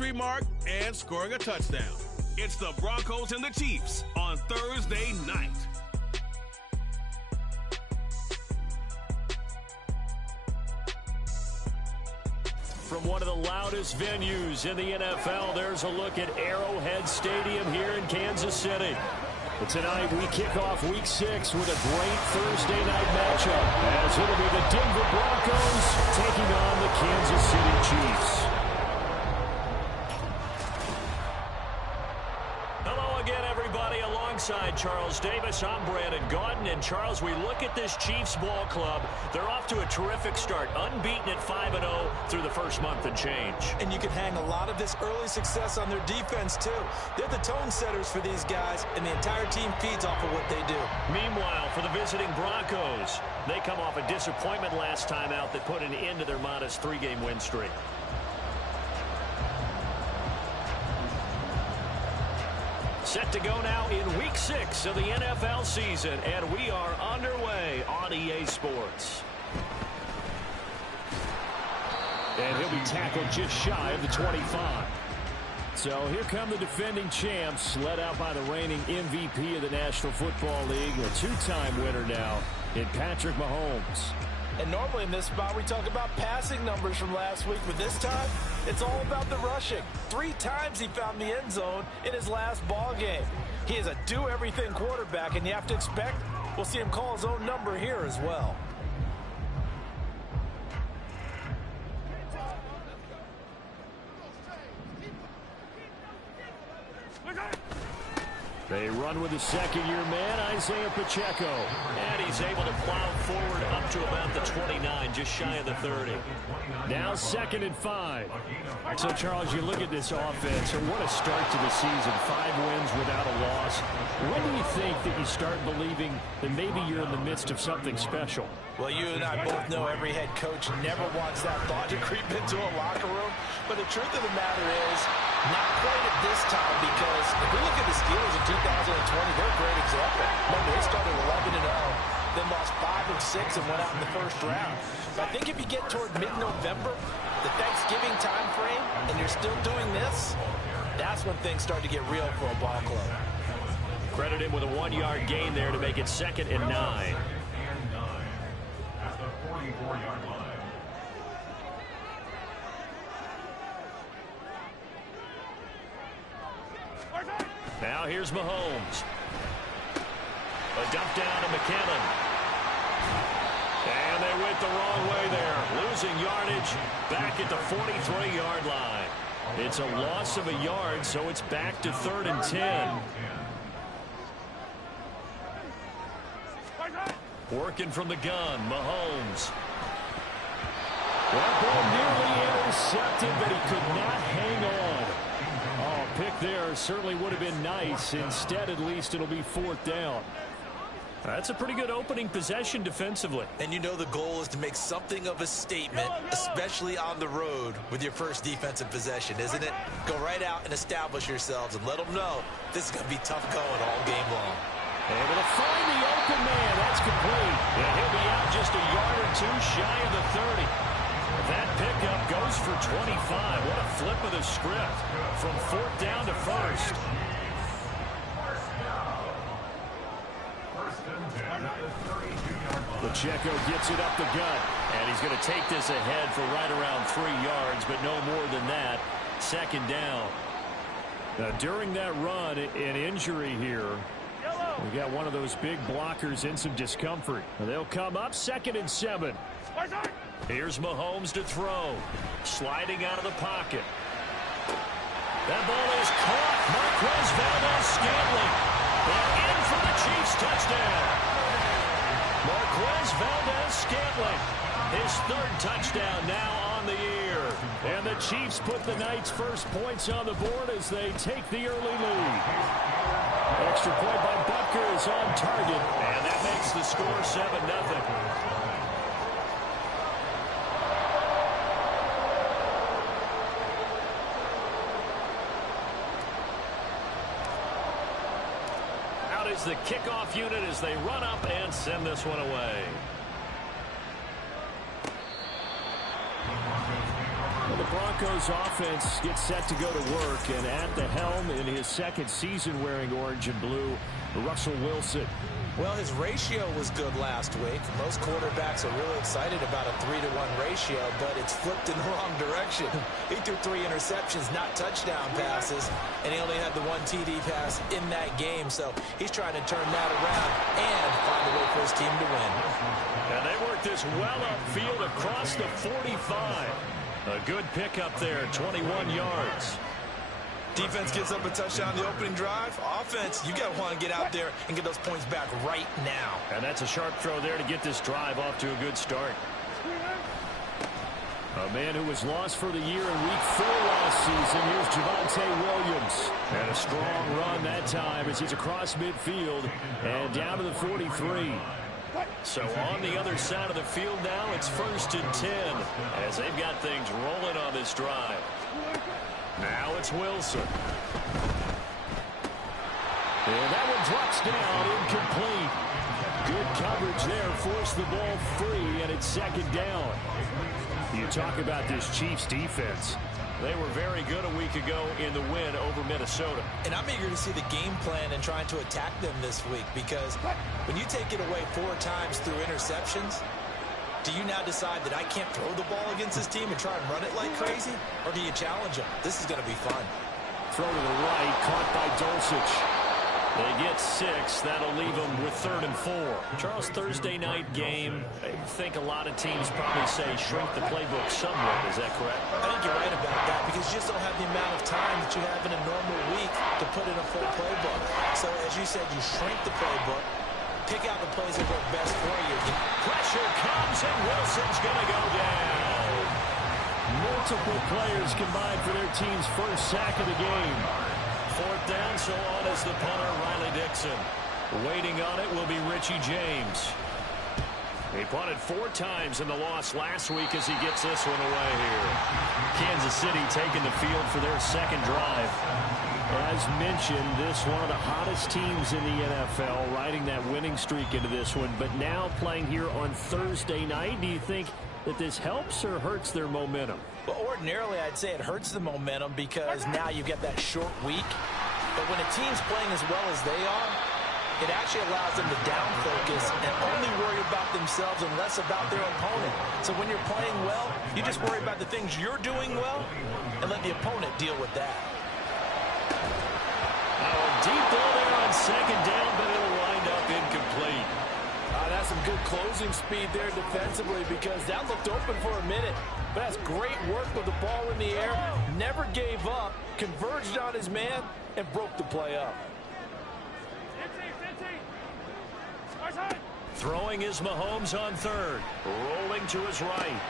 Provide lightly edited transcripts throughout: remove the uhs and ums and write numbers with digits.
century mark and scoring a touchdown. It's the Broncos and the Chiefs on Thursday night. From one of the loudest venues in the NFL, there's a look at Arrowhead Stadium here in Kansas City. But tonight we kick off Week 6 with a great Thursday night matchup, as it'll be the Denver Broncos taking on the Kansas City Chiefs. Hello again, everybody. Alongside Charles Davis, I'm Brandon Gaudin. And Charles, we look at this Chiefs ball club. They're off to a terrific start, unbeaten at 5-0 through the first month and change. And you can hang a lot of this early success on their defense, too. They're the tone setters for these guys, and the entire team feeds off of what they do. Meanwhile, for the visiting Broncos, they come off a disappointment last time out that put an end to their modest 3-game win streak. Set to go now in Week 6 of the NFL season, and we are underway on EA Sports. And he'll be tackled just shy of the 25. So here come the defending champs, led out by the reigning MVP of the National Football League, a two-time winner now in Patrick Mahomes. And normally in this spot, we talk about passing numbers from last week, but this time, it's all about the rushing. 3 times he found the end zone in his last ball game. He is a do-everything quarterback, and you have to expect we'll see him call his own number here as well. They run with the second-year man, Isaiah Pacheco. And he's able to plow forward up to about the 29, just shy of the 30. Now 2nd and 5. So, Charles, you look at this offense, and what a start to the season. 5 wins without a loss. When do you think that you start believing that maybe you're in the midst of something special? Well, you and I both know every head coach never wants that thought to creep into a locker room. But the truth of the matter is, not quite at this time, because if we look at the Steelers in 2020, they're a great example. Remember, they started 11-0, then lost 5 of 6 and went out in the first round. But I think if you get toward mid-November, the Thanksgiving time frame, and you're still doing this, that's when things start to get real for a ball club. Credit him with a 1-yard gain there to make it 2nd and 9. At the 44-yard line. Now here's Mahomes. A dump down to McKinnon. And they went the wrong way there. Losing yardage back at the 43-yard line. It's a loss of a yard, so it's back to 3rd and 10. Working from the gun, Mahomes. That ball nearly intercepted, but he could not hang on. Oh, pick there certainly would have been nice. Instead, at least, it'll be 4th down. That's a pretty good opening possession defensively. And you know the goal is to make something of a statement, especially on the road with your first defensive possession, isn't it? Go right out and establish yourselves and let them know this is going to be tough going all game long. Able to find the open man. That's complete. And he'll be out just a yard or 2 shy of the 30. That pickup goes for 25. What a flip of the script from 4th down to 1st. Pacheco gets it up the gut, and he's going to take this ahead for right around 3 yards, but no more than that. 2nd down. Now, during that run, an injury here. We got one of those big blockers in some discomfort. They'll come up 2nd and 7. Here's Mahomes to throw. Sliding out of the pocket. That ball is caught. Marquez Valdez-Scantling. And in for the Chiefs touchdown. Marquez Valdez-Scantling. His 3rd touchdown now on the year. And the Chiefs put the Knights' first points on the board as they take the early lead. Extra point by Butker is on target. And that makes the score 7-0. Is the kickoff unit as they run up and send this one away. Well, the Broncos Broncos offense gets set to go to work, and at the helm in his second season wearing orange and blue, Russell Wilson. Well, his ratio was good last week. Most quarterbacks are really excited about a 3-to-1 ratio, but it's flipped in the wrong direction. He threw 3 interceptions, not touchdown passes, and he only had the 1 TD pass in that game. So he's trying to turn that around and find a way for his team to win. And they work this well upfield across the 45. A good pickup there, 21 yards. Defense gives up a touchdown the opening drive. Offense, you got to want to get out there and get those points back right now. And that's a sharp throw there to get this drive off to a good start. A man who was lost for the year in Week 4 last season. Here's Javonte Williams. And a strong run that time as he's across midfield and down to the 43. So on the other side of the field now, it's 1st and 10 as they've got things rolling on this drive. Now it's Wilson. And that one drops down, incomplete. Good coverage there, forced the ball free, and it's 2nd down. You talk about this Chiefs defense. They were very good a week ago in the win over Minnesota. And I'm eager to see the game plan and trying to attack them this week, because when you take it away 4 times through interceptions, do you now decide that I can't throw the ball against this team and try and run it like crazy? Or do you challenge them? This is going to be fun. Throw to the right, caught by Dulcich. They get 6. That'll leave them with 3rd and 4. Charles, Thursday night game. I think a lot of teams probably say shrink the playbook somewhat. Is that correct? I think you're right about that, because you just don't have the amount of time that you have in a normal week to put in a full playbook. So as you said, you shrink the playbook, pick out the plays that work best for you. Pressure comes, and Wilson's going to go down. Multiple players combined for their team's first sack of the game. 4th down, so on is the punter, Riley Dixon. Waiting on it will be Richie James. He punted 4 times in the loss last week as he gets this one away here. Kansas City taking the field for their 2nd drive. As mentioned, this one of the hottest teams in the NFL, riding that winning streak into this one, but now playing here on Thursday night. Do you think that this helps or hurts their momentum? Well, ordinarily, I'd say it hurts the momentum, because now you get that short week. But when a team's playing as well as they are, it actually allows them to down focus and only worry about themselves and less about their opponent. So when you're playing well, you just worry about the things you're doing well and let the opponent deal with that. Deep ball there on 2nd down, but it'll wind up incomplete. That's some good closing speed there defensively, because that looked open for a minute. But that's great work with the ball in the air. Never gave up, converged on his man, and broke the play up. Throwing is Mahomes on 3rd. Rolling to his right.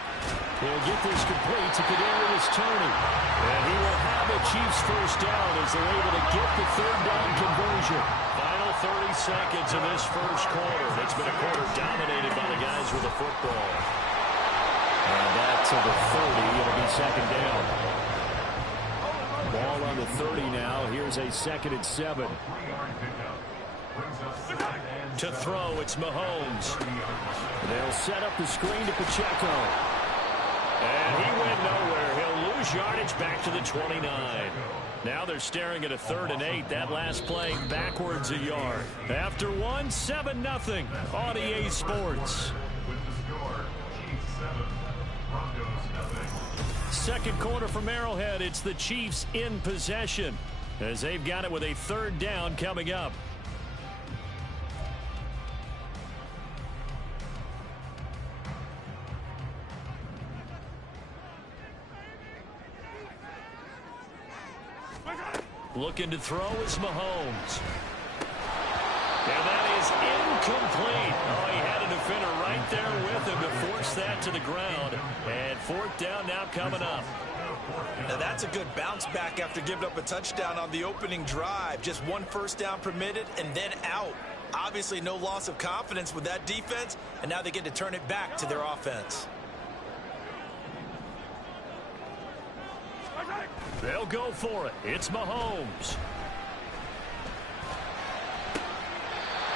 He'll get this complete to Kadarius Toney. And he will have a Chiefs first down as they're able to get the 3rd down conversion. Final 30 seconds of this first quarter. It's been a quarter dominated by the guys with the football. And that to the 30. It'll be 2nd down. Ball on the 30 now. Here's a 2nd and 7. To throw, it's Mahomes. They'll set up the screen to Pacheco. And he went nowhere. He'll lose yardage back to the 29. Now they're staring at a 3rd and 8. That last play backwards a yard. After 1, 7-0 on EA Sports. 2nd quarter from Arrowhead. It's the Chiefs in possession as they've got it with a 3rd down coming up. Looking to throw is Mahomes. And that is incomplete. Oh, he had a defender right there with him to force that to the ground. And 4th down now coming up. Now that's a good bounce back after giving up a touchdown on the opening drive. Just 1 first down permitted and then out. Obviously no loss of confidence with that defense, and now they get to turn it back to their offense. They'll go for it. It's Mahomes.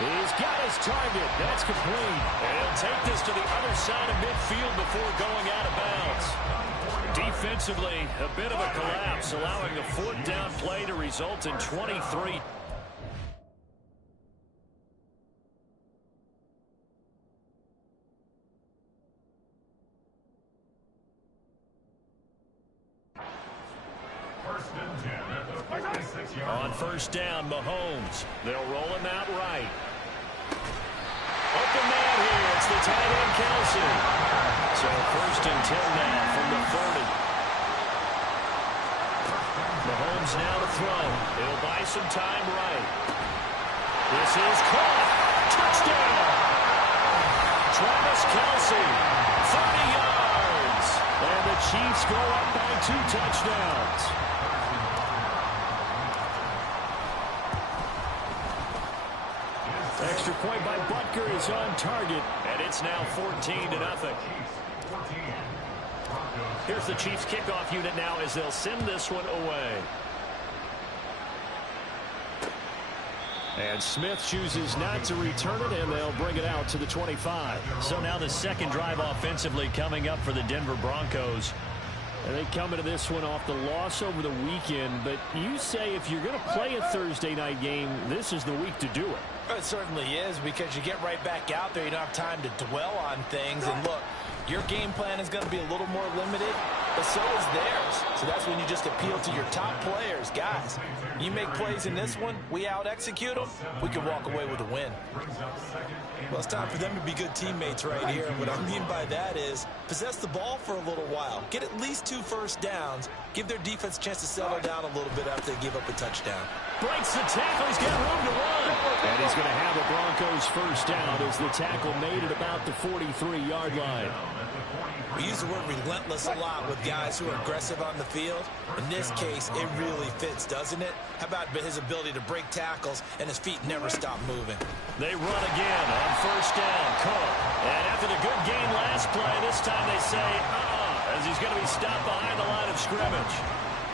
He's got his target. That's complete. And he'll take this to the other side of midfield before going out of bounds. Defensively, a bit of a collapse, allowing the fourth down play to result in 23. On first down, Mahomes. They'll roll him out right. Open man here. It's the tight end, Kelsey. So first and 10 now from the 30. Mahomes now to throw. It'll buy some time right. This is caught. Touchdown. Travis Kelsey, 30 yards. And the Chiefs go up by 2 touchdowns. Extra point by Butker is on target, and it's now 14-0. Here's the Chiefs kickoff unit now as they'll send this one away. And Smith chooses not to return it, and they'll bring it out to the 25. So now the second drive offensively coming up for the Denver Broncos. And they come into this one off the loss over the weekend, but you say if you're going to play a Thursday night game, this is the week to do it. It certainly is, because you get right back out there. You don't have time to dwell on things. And look, your game plan is going to be a little more limited, but so is theirs. So that's when you just appeal to your top players. Guys, you make plays in this one, we out-execute them, we can walk away with a win. Well, it's time for them to be good teammates right here. And what I mean by that is possess the ball for a little while. Get at least 2 first downs. Give their defense a chance to settle down a little bit after they give up a touchdown. Breaks the tackle. He's got room to run. And he's going to have a Broncos first down as the tackle made at about the 43-yard line. We use the word relentless a lot with guys who are aggressive on the field. In this case, it really fits, doesn't it? How about his ability to break tackles and his feet never stop moving? They run again on first down. Cook. And after the good game last play, this time they say, as he's going to be stopped behind the line of scrimmage.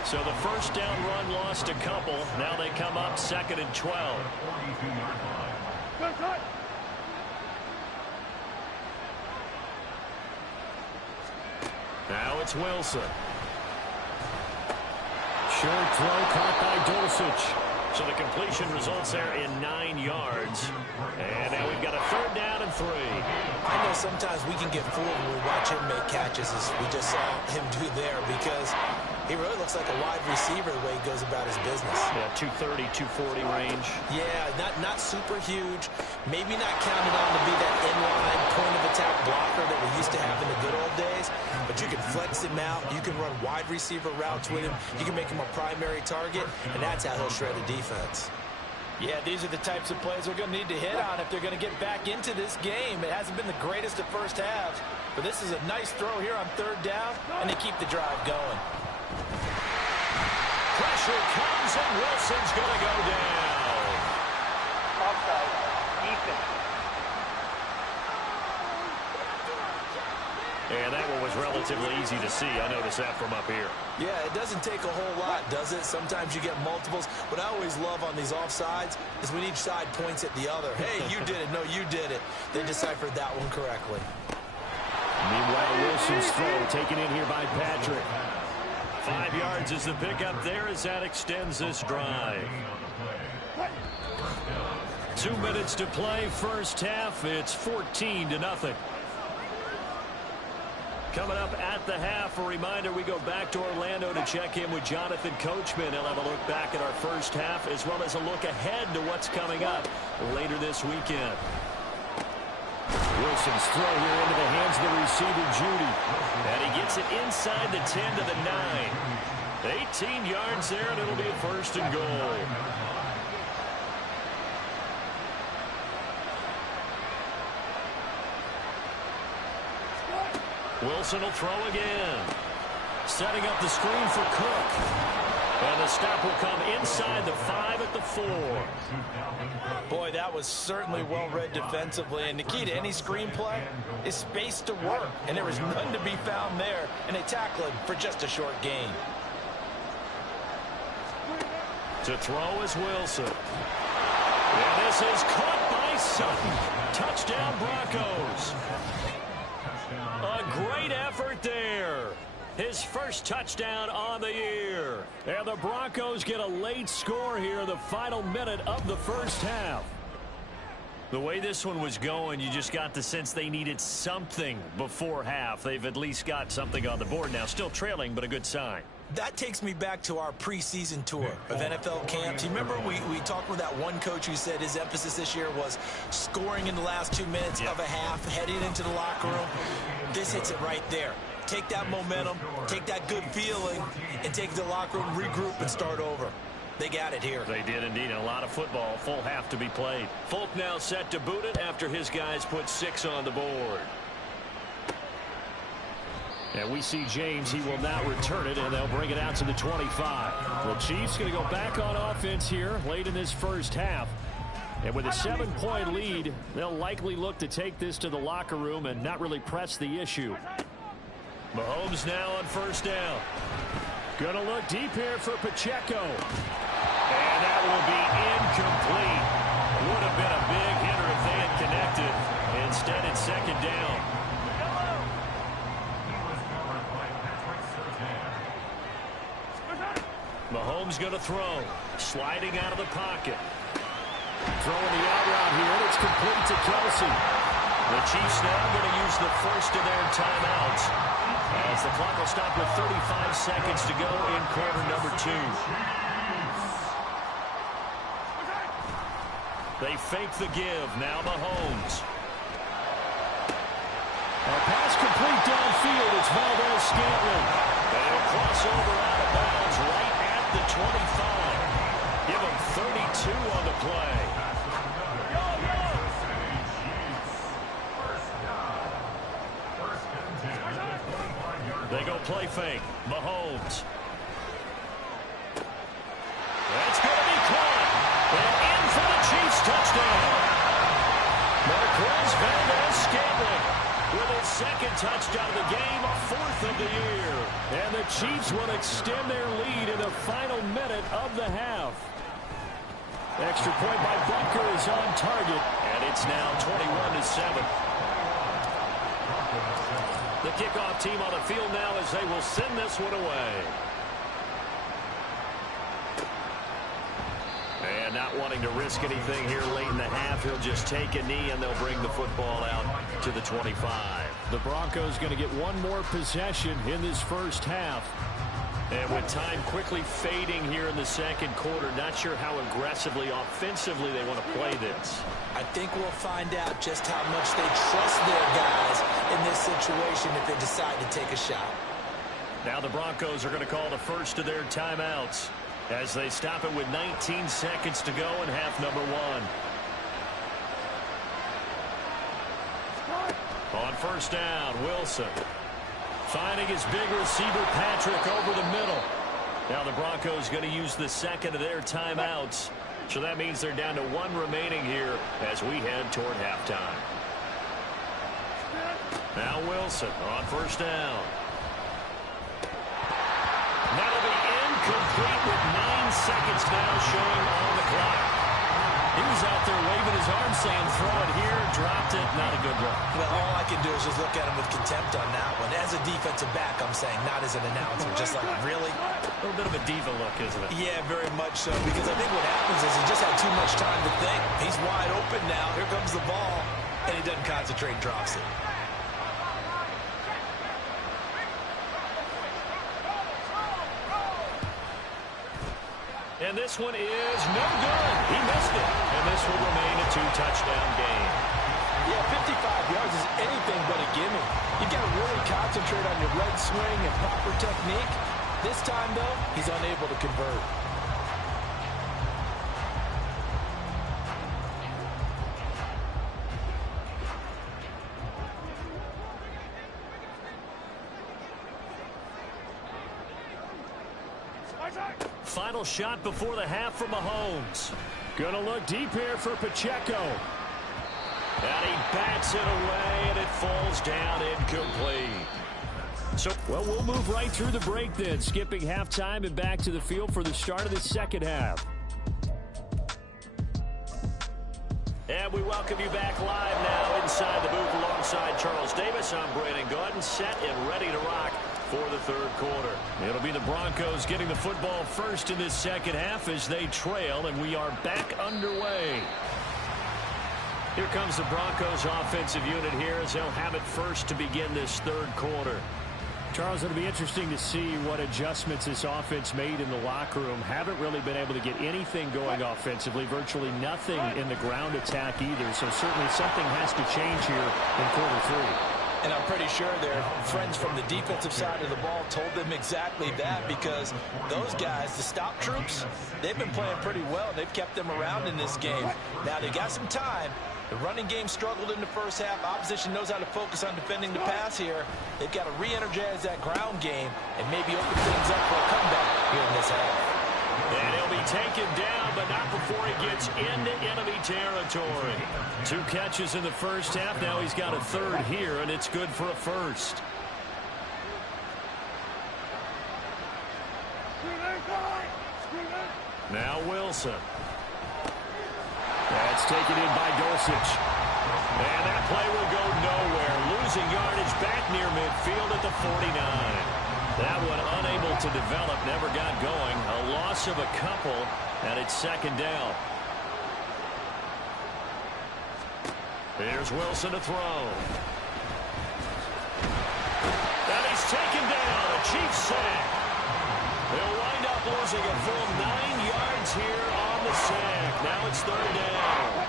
So the first down run lost a couple. Now they come up 2nd and 12. Now it's Wilson. Short throw caught by Dulcich. So the completion results there in 9 yards. And now we've got a 3rd down and 3. I know sometimes we can get fooled when we watch him make catches, as we just saw him do there, because he really looks like a wide receiver the way he goes about his business. Yeah, 230, 240 range. Yeah, not super huge. Maybe not counted on to be that inline point-of-attack blocker that we used to have in the good old days. But you can flex him out. You can run wide receiver routes with him. You can make him a primary target, and that's how he'll shred a defense. Yeah, these are the types of plays they're going to need to hit on if they're going to get back into this game. It hasn't been the greatest of first halves, but this is a nice throw here on 3rd down, and they keep the drive going. Pressure comes, and Wilson's going to go down. Offside. Defense. And that one was relatively easy to see. I noticed that from up here. Yeah, it doesn't take a whole lot, does it? Sometimes you get multiples. What I always love on these offsides is when each side points at the other. Hey, you did it. No, you did it. They deciphered that one correctly. Meanwhile, Wilson's throw taken in here by Patrick. 5 yards is the pickup there as that extends this drive. 2 minutes to play first half. It's 14-0. Coming up at the half, a reminder, we go back to Orlando to check in with Jonathan Coachman. He'll have a look back at our first half as well as a look ahead to what's coming up later this weekend. Wilson's throw here into the hands of the receiver, Judy. And he gets it inside the 10 to the 9. 18 yards there, and it'll be a 1st and goal. Wilson will throw again. Setting up the screen for Cook. And the stop will come inside the 5 at the 4. Boy, that was certainly well read defensively. And the key to any screen play is space to work. And there was none to be found there. And they tackle him for just a short gain. To throw is Wilson. And this is caught by Sutton. Touchdown Broncos. A great effort there. his first touchdown on the year. And the Broncos get a late score here in the final minute of the first half. The way this one was going, you just got the sense they needed something before half. They've at least got something on the board now. Still trailing, but a good sign. That takes me back to our preseason tour of NFL camps. You remember we talked with that one coach who said his emphasis this year was scoring in the last 2 minutes of a half, heading into the locker room. This hits it right there. Take that momentum, take that good feeling, and take it to the locker room, regroup, and start over. They got it here. They did indeed, and a lot of football, full half to be played. Folk now set to boot it after his guys put 6 on the board. And we see James. He will now return it, and they'll bring it out to the 25. The Chiefs going to go back on offense here late in this first half. And with a 7-point lead, they'll likely look to take this to the locker room and not really press the issue. Mahomes now on first down. Going to look deep here for Pacheco. And that will be incomplete. Would have been a big hitter if they had connected. Instead, it's second down. Mahomes going to throw. Sliding out of the pocket. Throwing the out route here, and it's complete to Kelsey. The Chiefs now going to use the first of their timeouts, as the clock will stop with 35 seconds to go in quarter number 2. They fake the give. Now Mahomes. A pass complete downfield. It's Valdez-Scantling. They'll cross over out of bounds right at the 25. Give them 32 on the play. They go play fake. Mahomes. That's going to be caught. And in for the Chiefs touchdown. Marquez Valdez-Scantling with his second touchdown of the game, 4th of the year. And the Chiefs will extend their lead in the final minute of the half. Extra point by Bunker is on target, and it's now 21-7. The kickoff team on the field now as they will send this one away. And not wanting to risk anything here late in the half, he'll just take a knee and they'll bring the football out to the 25. The Broncos going to get one more possession in this first half. And with time quickly fading here in the second quarter, not sure how aggressively, offensively they want to play this. I think we'll find out just how much they trust their guys in this situation if they decide to take a shot. Now the Broncos are going to call the first of their timeouts as they stop it with 19 seconds to go in half number 1. On first down, Wilson. Finding his big receiver, Patrick, over the middle. Now the Broncos going to use the second of their timeouts. So that means they're down to 1 remaining here as we head toward halftime. Now Wilson on first down. That'll be incomplete with 9 seconds now showing on the clock. He was out there waving his arm saying throw it here, dropped it, not a good look. Well, all I can do is just look at him with contempt on that one. As a defensive back, I'm saying, not as an announcer. Just like, really? A little bit of a diva look, isn't it? Yeah, very much so. Because I think what happens is he just had too much time to think. He's wide open now. Here comes the ball. And he doesn't concentrate, drops it. And this one is no good. He missed it. And this will remain a 2-touchdown game. Yeah, 55 yards is anything but a gimme. You've got to really concentrate on your leg swing and proper technique. This time, though, he's unable to convert. Final shot before the half from Mahomes. Going to look deep here for Pacheco. And he bats it away, and it falls down incomplete. So, well, we'll move right through the break then, skipping halftime and back to the field for the start of the second half. And we welcome you back live now inside the booth alongside Charles Davis. I'm Brandon Gaudin, set and ready to rock for the third quarter. It'll be the Broncos getting the football first in this second half as they trail, and we are back underway. Here comes the Broncos offensive unit here as they'll have it first to begin this third quarter. Charles, it'll be interesting to see what adjustments this offense made in the locker room. Haven't really been able to get anything going offensively, virtually nothing in the ground attack either. So certainly something has to change here in quarter three. And I'm pretty sure their friends from the defensive side of the ball told them exactly that, because those guys, the stop troops, they've been playing pretty well. They've kept them around in this game. Now they got some time. The running game struggled in the first half. Opposition knows how to focus on defending the pass here. They've got to re-energize that ground game and maybe open things up for a comeback here in this half. And he'll be taken down, but not before he gets into enemy territory. 2 catches in the first half. Now he's got a third here, and it's good for a first. Now Wilson. That's taken in by Dulcich. And that play will go nowhere. Losing yardage back near midfield at the 49. That one unable to develop, never got going. A loss of a couple, and it's second down. Here's Wilson to throw. And he's taken down. A Chiefs sack. They'll wind up losing a full 9 yards here on the sack. Now it's third down.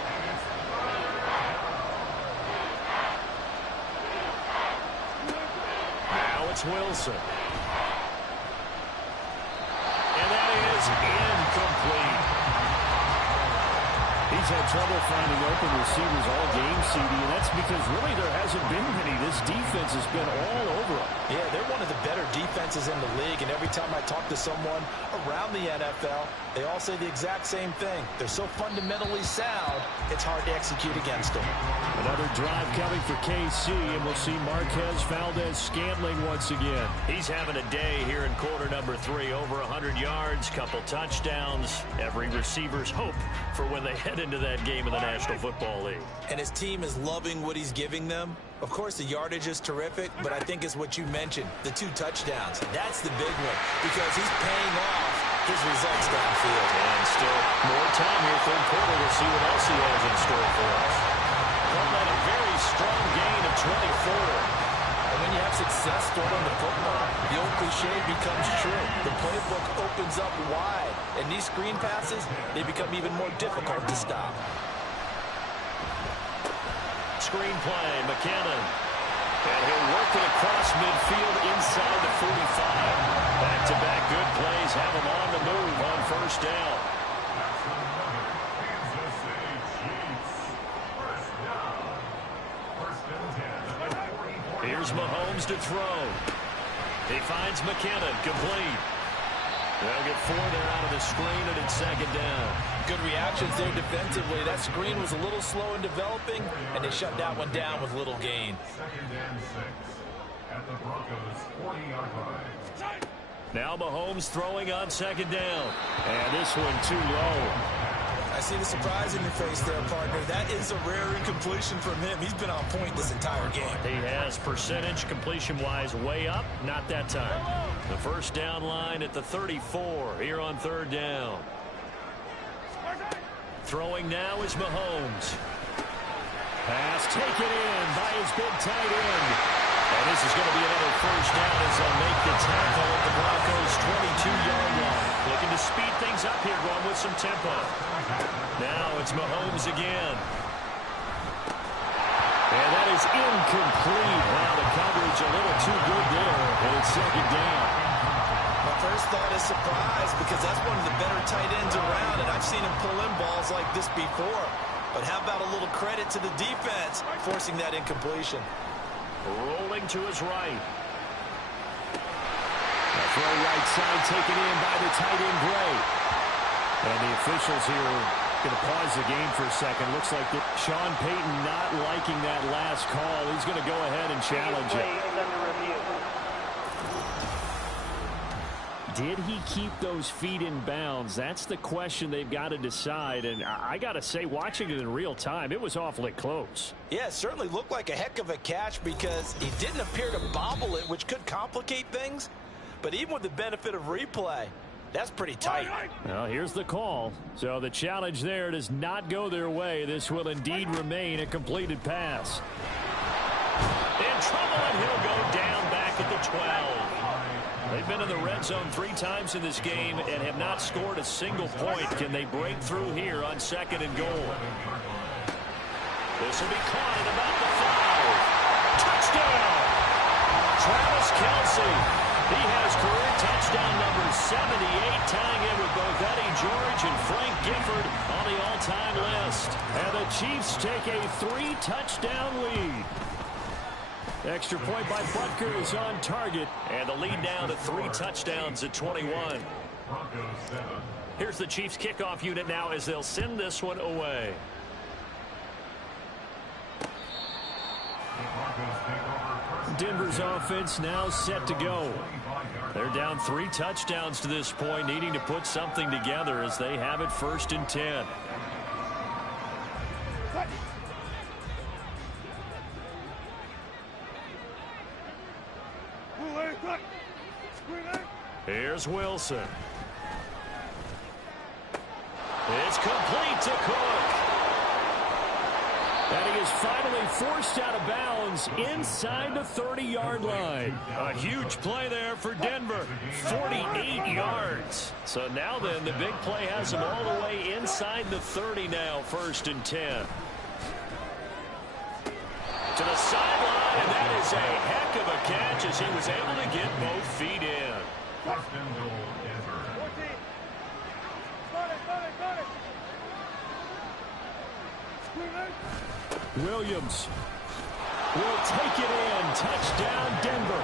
Now it's Wilson. And that is incomplete. He's had trouble finding open receivers all game, CD, and that's because really there hasn't been many. This defense has been all over them. Yeah, they're one of the better defenses in the league, and every time I talk to someone around the NFL, they all say the exact same thing. They're so fundamentally sound, it's hard to execute against them. Another drive coming for KC, and we'll see Marquez Valdez-Scantling once again. He's having a day here in quarter number 3. Over 100 yards, couple touchdowns. Every receiver's hope for when they head into that game in the National Football League. And his team is loving what he's giving them. Of course, the yardage is terrific, but I think it's what you mentioned, the 2 touchdowns. That's the big one, because he's paying off his results downfield. And still more time here, third quarter. We'll see what else he has in store for us. From that, a very strong gain of 24. And when you have success throwing the football, the old cliche becomes true. The playbook opens up wide, and these screen passes, they become even more difficult to stop. Screen play, McKinnon. And he'll work it across midfield inside the 45. Back-to-back good plays have him on the move on first down. Here's Mahomes to throw. He finds McKinnon, complete. They'll get 4 there out of the screen, and it's second down. Good reactions there defensively. That screen was a little slow in developing, and they shut that one down with little gain. Second and 6 at the Broncos' 40-yard line. Now Mahomes throwing on second down. And this one too low. I see the surprise in your face there, partner. That is a rare incompletion from him. He's been on point this entire game. He has percentage completion-wise way up. Not that time. The first down line at the 34 here on third down. Throwing now is Mahomes. Pass taken in by his big tight end. And this is going to be another first down as they'll make the tackle at the Broncos' 22-yard line. Looking to speed things up here, going with some tempo. Now it's Mahomes again. And that is incomplete. Wow, the coverage a little too good there. And it's second down. My first thought is surprise, because that's one of the better tight ends around, and I've seen him pull in balls like this before. But how about a little credit to the defense forcing that incompletion? Rolling to his right. The throw right side taken in by the tight end Gray. And the officials here going to pause the game for a second. Looks like Sean Payton not liking that last call. He's going to go ahead and challenge it. Did he keep those feet in bounds? That's the question they've got to decide. And I got to say, watching it in real time, it was awfully close. Yeah, it certainly looked like a heck of a catch because he didn't appear to bobble it, which could complicate things. But even with the benefit of replay, that's pretty tight. Well, here's the call. So the challenge there does not go their way. This will indeed remain a completed pass. In trouble, and he'll go down back at the 12. They've been in the red zone 3 times in this game and have not scored a single point. Can they break through here on 2nd and goal? This will be caught at about the 5. Touchdown! Travis Kelce. He has career touchdown number 78, tying in with both Eddie George and Frank Gifford on the all-time list. And the Chiefs take a 3-touchdown lead. Extra point by Butker is on target. And the lead now to 3 touchdowns at 21. Here's the Chiefs kickoff unit now as they'll send this one away. Denver's offense now set to go. They're down 3 touchdowns to this point, needing to put something together as they have it 1st and 10. Here's Wilson. It's complete to Cook. And he is finally forced out of bounds inside the 30-yard line. A huge play there for Denver. 48 yards. So now then, the big play has him all the way inside the 30 now, 1st and 10. To the sideline, and that is a heck of a catch as he was able to get both feet in. Williams will take it in. Touchdown, Denver.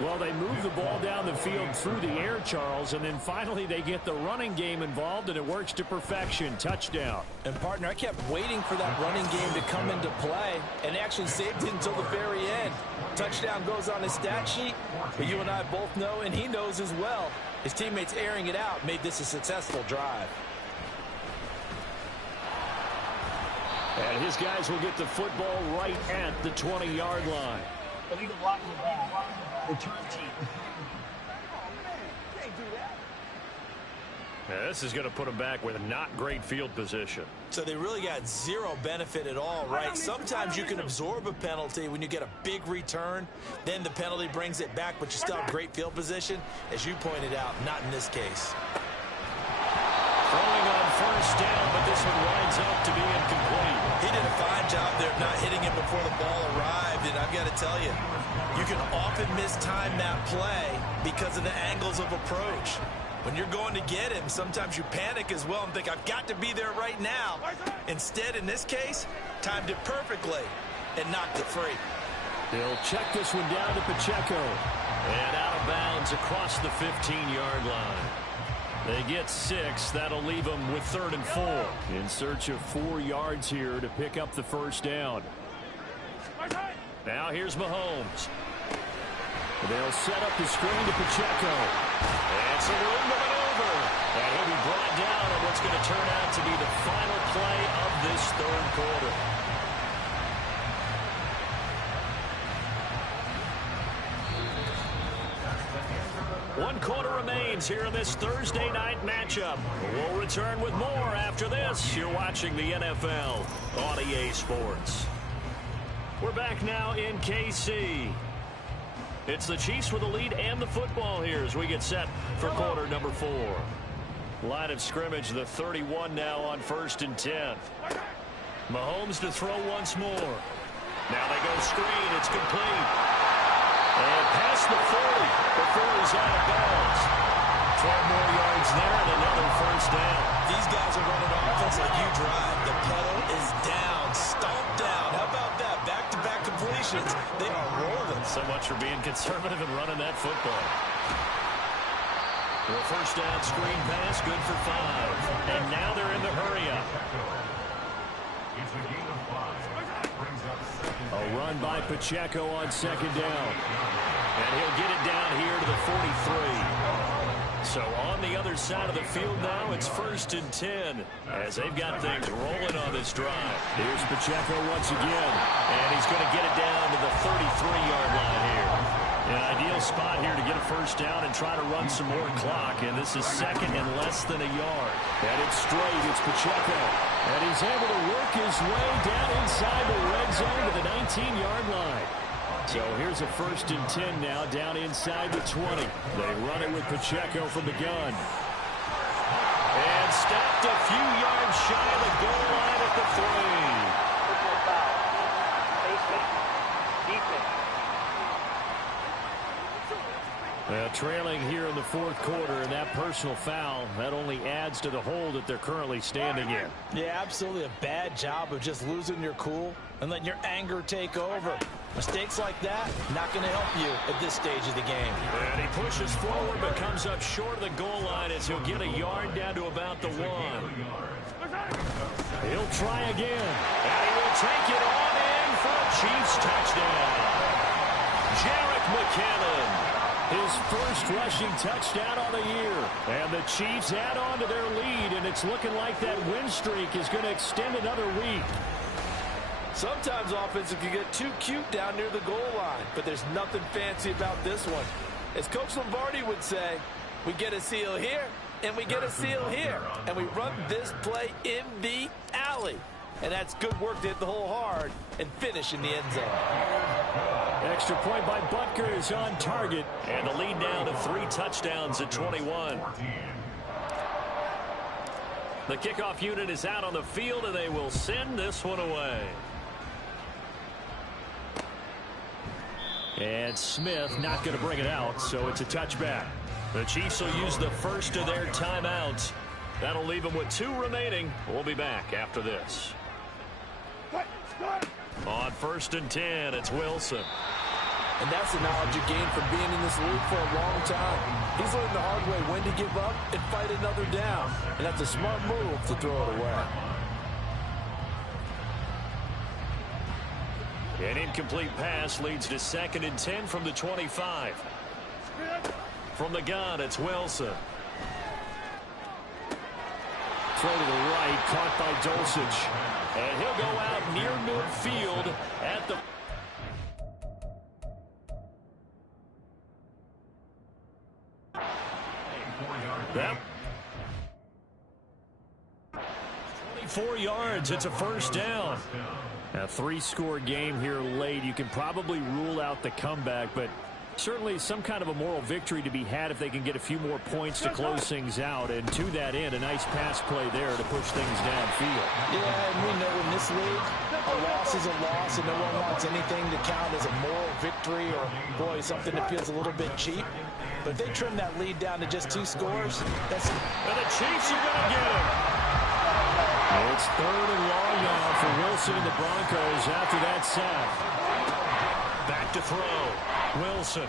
Well, they move the ball down the field through the air, Charles, and then finally they get the running game involved, and it works to perfection. Touchdown. And, partner, I kept waiting for that running game to come into play and actually saved it until the very end. Touchdown goes on his stat sheet, but you and I both know, and he knows as well, his teammates airing it out made this a successful drive. And his guys will get the football right at the 20-yard line. Illegal blocking the ball. Return team. Can't do that. Yeah, this is going to put them back with not great field position. So they really got zero benefit at all, right? Sometimes you can absorb a penalty when you get a big return. Then the penalty brings it back, but you still have great field position. As you pointed out, not in this case. Throwing on 1st down, but this one winds up to be incomplete. He did a fine job there of not hitting him before the ball arrived, and I've got to tell you, you can often mistime that play because of the angles of approach. When you're going to get him, sometimes you panic as well and think, I've got to be there right now. Instead, in this case, timed it perfectly and knocked it free. They'll check this one down to Pacheco. And out of bounds across the 15-yard line. They get 6. That'll leave them with 3rd and 4. In search of 4 yards here to pick up the 1st down. Now here's Mahomes. They'll set up the screen to Pacheco. And some room to maneuver. And he'll be brought down on what's going to turn out to be the final play of this 3rd quarter. One quarter remains here in this Thursday night matchup. We'll return with more after this. You're watching the NFL on EA Sports. We're back now in KC. It's the Chiefs with the lead and the football here as we get set for quarter number 4. Line of scrimmage, the 31 now on 1st and 10. Mahomes to throw once more. Now they go screen. It's complete. And past the 40 before he's out of bounds. 12 more yards there and another 1st down. These guys are running offense like you drive. The pedal is down, stomped down. How about that? Back-to-back completions. They are rolling. So much for being conservative and running that football. The 1st down screen pass, good for 5. And now they're in the hurry-up. It's a gain of 5. A run by Pacheco on second down. And he'll get it down here to the 43. So on the other side of the field now, it's 1st and 10 as they've got things rolling on this drive. Here's Pacheco once again, and he's going to get it down to the 33-yard line here. An ideal spot here to get a first down and try to run some more clock, and this is 2nd and less than a yard. And it's straight, it's Pacheco. And he's able to work his way down inside the red zone to the 19-yard line. So here's a 1st and 10 now, down inside the 20. They run it with Pacheco from the gun. And stopped a few yards shy of the goal line at the 3. Trailing here in the 4th quarter, and that personal foul, that only adds to the hole that they're currently standing in. Yeah, absolutely a bad job of just losing your cool and letting your anger take over. Mistakes like that, not going to help you at this stage of the game. And he pushes forward but comes up short of the goal line as he'll get a yard down to about the 1. He'll try again. And he will take it on in for a Chiefs touchdown. Jerick McKinnon. His first rushing touchdown on the year. And the Chiefs add on to their lead, and it's looking like that win streak is going to extend another week. Sometimes offenses can get too cute down near the goal line, but there's nothing fancy about this one. As Coach Lombardi would say, we get a seal here, and we get a seal here, and we run this play in the alley. And that's good work to hit the hole hard and finish in the end zone. Extra point by Butker is on target, and the lead down to 3 touchdowns at 21. The kickoff unit is out on the field, and they will send this one away. And Smith not going to bring it out, so it's a touchback. The Chiefs will use the first of their timeouts. That'll leave them with 2 remaining. We'll be back after this. On 1st and 10, it's Wilson. And that's the knowledge you gain from being in this league for a long time. He's learned the hard way when to give up and fight another down. And that's a smart move to throw it away. An incomplete pass leads to 2nd and 10 from the 25. From the gun, it's Wilson. Throw to the right, caught by Dulcich. And he'll go out near midfield at the... Yep. 24 yards. It's a first down. A 3-score game here late. You can probably rule out the comeback, but certainly some kind of a moral victory to be had if they can get a few more points to close things out. And to that end, a nice pass play there to push things downfield. Yeah, and we know in this league, a loss is a loss, and no one wants anything to count as a moral victory or, boy, something that feels a little bit cheap. But if they trim that lead down to just 2 scores, that's... And the Chiefs are going to get him. It's 3rd and long now for Wilson and the Broncos after that sack. Back to throw. Wilson.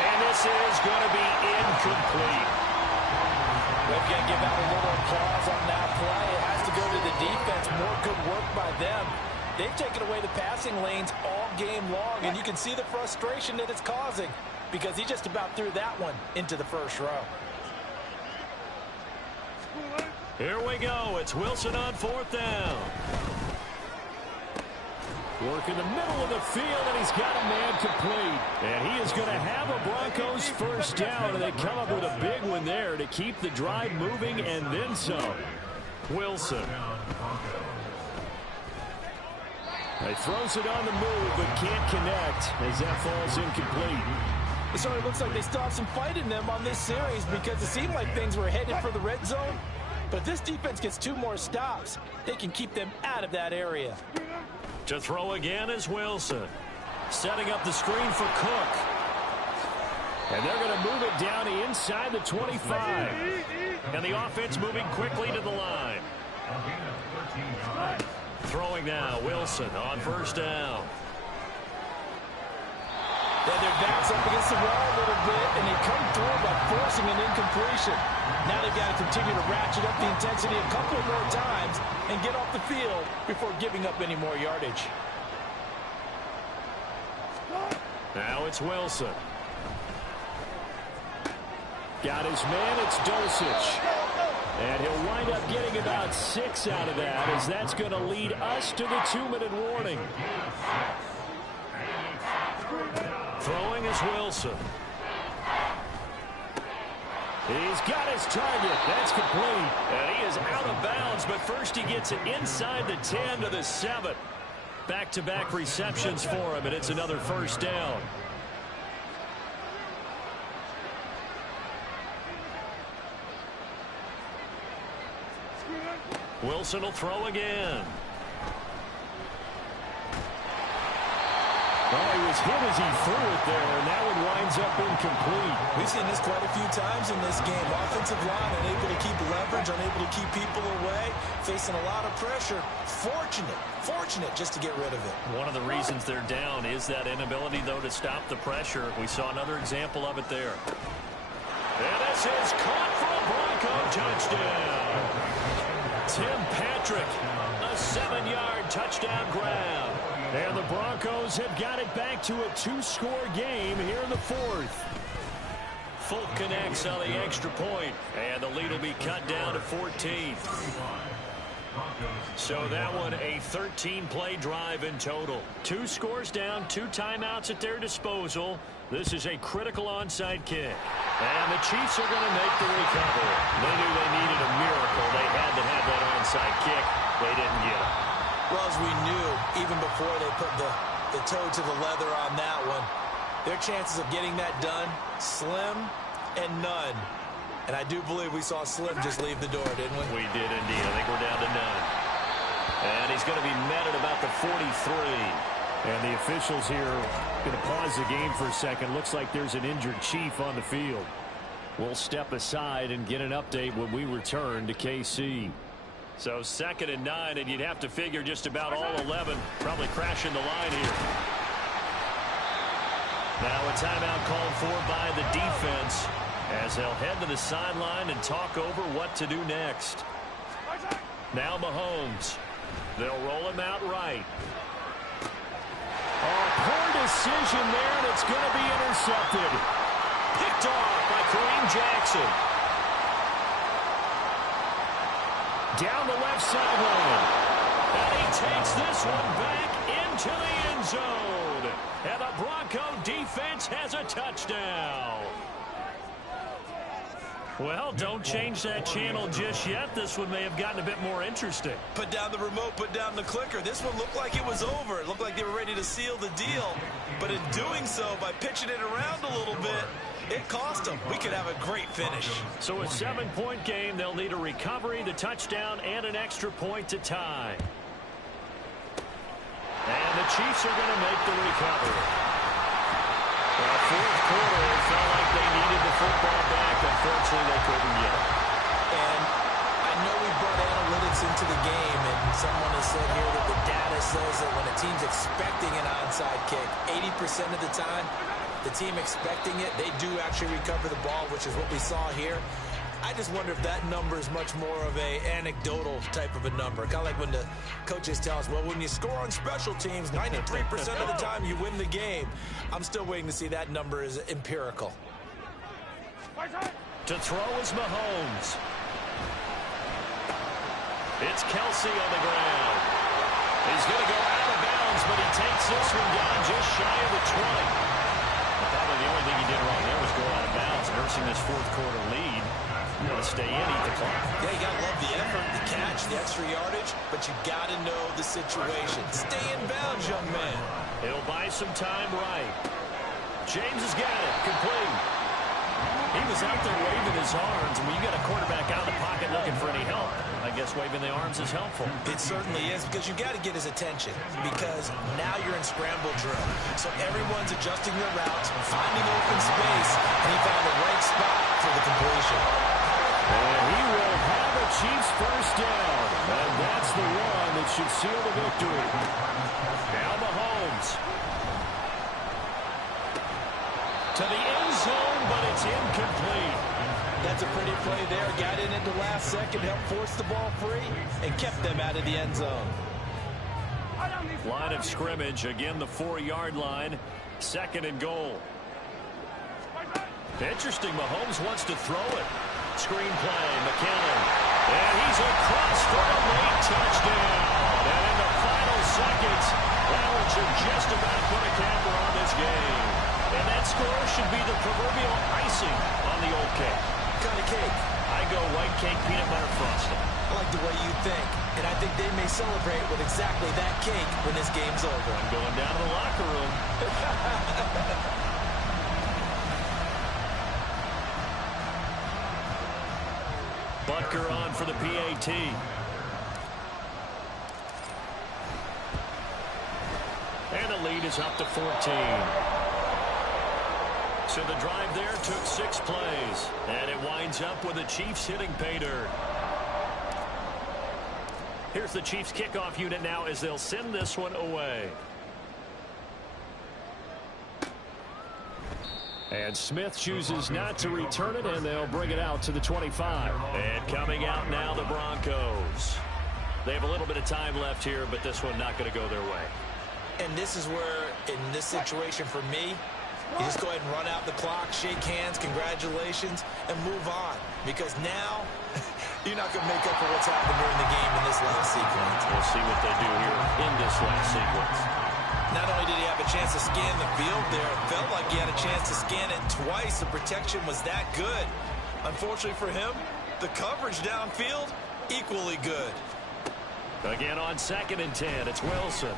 And this is going to be incomplete. We're going to give out a little applause on that play. It has to go to the defense. More good work by them. They've taken away the passing lanes all game long, and you can see the frustration that it's causing because he just about threw that one into the first row. Here we go. It's Wilson on 4th down. Work in the middle of the field, and he's got a man complete. And he is going to have a Broncos first down, and they come up with a big one there to keep the drive moving and then some. Wilson. He throws it on the move, but can't connect as that falls incomplete. It sort of looks like they still have some fight in them on this series because it seemed like things were headed for the red zone. But if this defense gets 2 more stops, they can keep them out of that area. To throw again is Wilson. Setting up the screen for Cook. And they're going to move it down inside the 25. And the offense moving quickly to the line. Throwing now, Wilson on 1st down. Yeah, their back's up against the wall a little bit, and they come through by forcing an incompletion. Now they've got to continue to ratchet up the intensity a couple more times and get off the field before giving up any more yardage. Now it's Wilson. Got his man, it's Dulcich. And he'll wind up getting about 6 out of that, as that's going to lead us to the 2-minute warning. Throwing is Wilson. He's got his target. That's complete. And he is out of bounds, but first he gets it inside the 10 to the 7. Back-to-back receptions for him, and it's another first down. Wilson will throw again. Oh, he was hit as he threw it there, and that one winds up incomplete. We've seen this quite a few times in this game. Offensive line unable to keep leverage, unable to keep people away, facing a lot of pressure. Fortunate just to get rid of it. One of the reasons they're down is that inability, though, to stop the pressure. We saw another example of it there. And this is caught for a Bronco touchdown. Tim Patrick, a 7-yard touchdown grab. And the Broncos have got it back to a 2-score game here in the 4th. Folk connects on the extra point, and the lead will be cut down to 14. So that one, a 13-play drive in total. 2 scores down, 2 timeouts at their disposal. This is a critical onside kick. And the Chiefs are going to make the recovery. They knew they needed a miracle. They had to have that onside kick. They didn't get it. Well, as we knew, even before they put the toe to the leather on that one, their chances of getting that done, slim and none. And I do believe we saw Slim just leave the door, didn't we? We did indeed. I think we're down to none. And he's going to be met at about the 43. And the officials here going to pause the game for a second. Looks like there's an injured Chief on the field. We'll step aside and get an update when we return to KC. So 2nd and 9, and you'd have to figure just about all 11 probably crashing the line here. Now a timeout called for by the defense as they'll head to the sideline and talk over what to do next. Now Mahomes. They'll roll him out right. Oh, poor decision there, and it's going to be intercepted. Picked off by Kareem Jackson. Down the left sideline. And he takes this one back into the end zone. And the Bronco defense has a touchdown. Well, don't change that channel just yet. This one may have gotten a bit more interesting. Put down the remote, put down the clicker. This one looked like it was over. It looked like they were ready to seal the deal. But in doing so, by pitching it around a little bit, it cost them. We could have a great finish. So a 7-point game. They'll need a recovery, the touchdown, and an extra point to tie. And the Chiefs are going to make the recovery. Well, 4th quarter, it felt like they needed the football back. Unfortunately, they couldn't get it. And I know we brought analytics into the game, and someone has said here that the data says that when a team's expecting an onside kick, 80% of the time, the team expecting it, they do actually recover the ball, which is what we saw here. I just wonder if that number is much more of a anecdotal type of a number. Kind of like when the coaches tell us, well, when you score on special teams, 93% of the time you win the game. I'm still waiting to see that number is empirical. To throw is Mahomes. It's Kelsey on the ground. He's going to go out of bounds, but he takes this one down just shy of the 20. Probably the only thing he did wrong there was go out of bounds, nursing this 4th quarter lead. You got to stay in, eat the clock. Yeah, you got to love the effort, the catch, the extra yardage, but you got to know the situation. Stay in bounds, young man. He'll buy some time right. James has got it, complete. He was out there waving his arms, and when you got a quarterback out of the pocket looking for any help, I guess waving the arms is helpful. It certainly is, because you got to get his attention, because now you're in scramble drill. So everyone's adjusting their routes, finding open space, and he found the right spot for the completion. And he will have a Chiefs first down, and that's the one that should seal the victory. Now Mahomes. To the end zone, but it's incomplete. That's a pretty play there. Got in at the last second, helped force the ball free, and kept them out of the end zone. Line of scrimmage, again the 4-yard line. 2nd and goal. Interesting, Mahomes wants to throw it. Screen play, McKinnon. And he's across for a late touchdown. And in the final seconds, that one should just about put a capper on this game. And that score should be the proverbial icing on the old cake. What kind of cake? I go white cake, peanut butter frosting. I like the way you think. And I think they may celebrate with exactly that cake when this game's over. I'm going down to the locker room. Butker on for the PAT. And the lead is up to 14. So the drive there took 6 plays. And it winds up with the Chiefs hitting pay dirt. Here's the Chiefs kickoff unit now as they'll send this one away. And Smith chooses not to return it, and they'll bring it out to the 25. And coming out now, the Broncos. They have a little bit of time left here, but this one not going to go their way. And this is where, in this situation for me, you just go ahead and run out the clock, shake hands, congratulations, and move on. Because now, you're not going to make up for what's happened during the game in this last sequence. We'll see what they do here in this last sequence. Not only did he have a chance to scan the field there, it felt like he had a chance to scan it twice. The protection was that good. Unfortunately for him, the coverage downfield, equally good. Again on 2nd and 10, it's Wilson.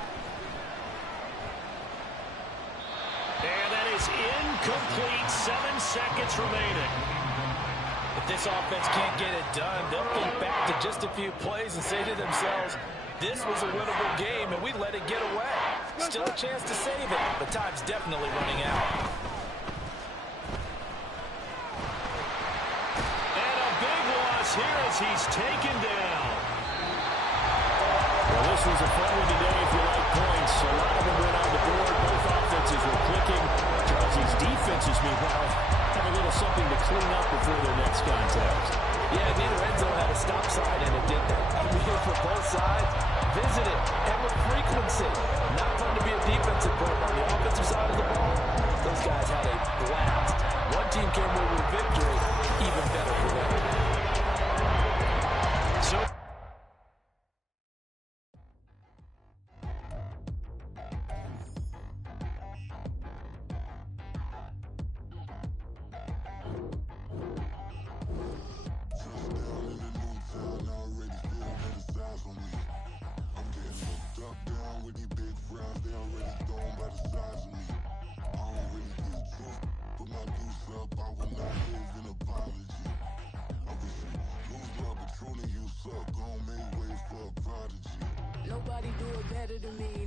And that is incomplete. 7 seconds remaining. If this offense can't get it done, they'll think back to just a few plays and say to themselves, this was a winnable game, and we let it get away. Still a chance to save it, but time's definitely running out. And a big loss here as he's taken down. Well, this was a fun one today if you like points. A lot of them went on the board. Both offenses were clicking. Charles's defenses, meanwhile, have a little something to clean up before their next contact. Yeah, neither end zone had a stop sign, and it did that. Here for both sides, visit it, and with frequency. Not fun to be a defensive player on the offensive side of the ball. Those guys had a blast. One team came away with victory, even better for them. So Nobody do it better than me.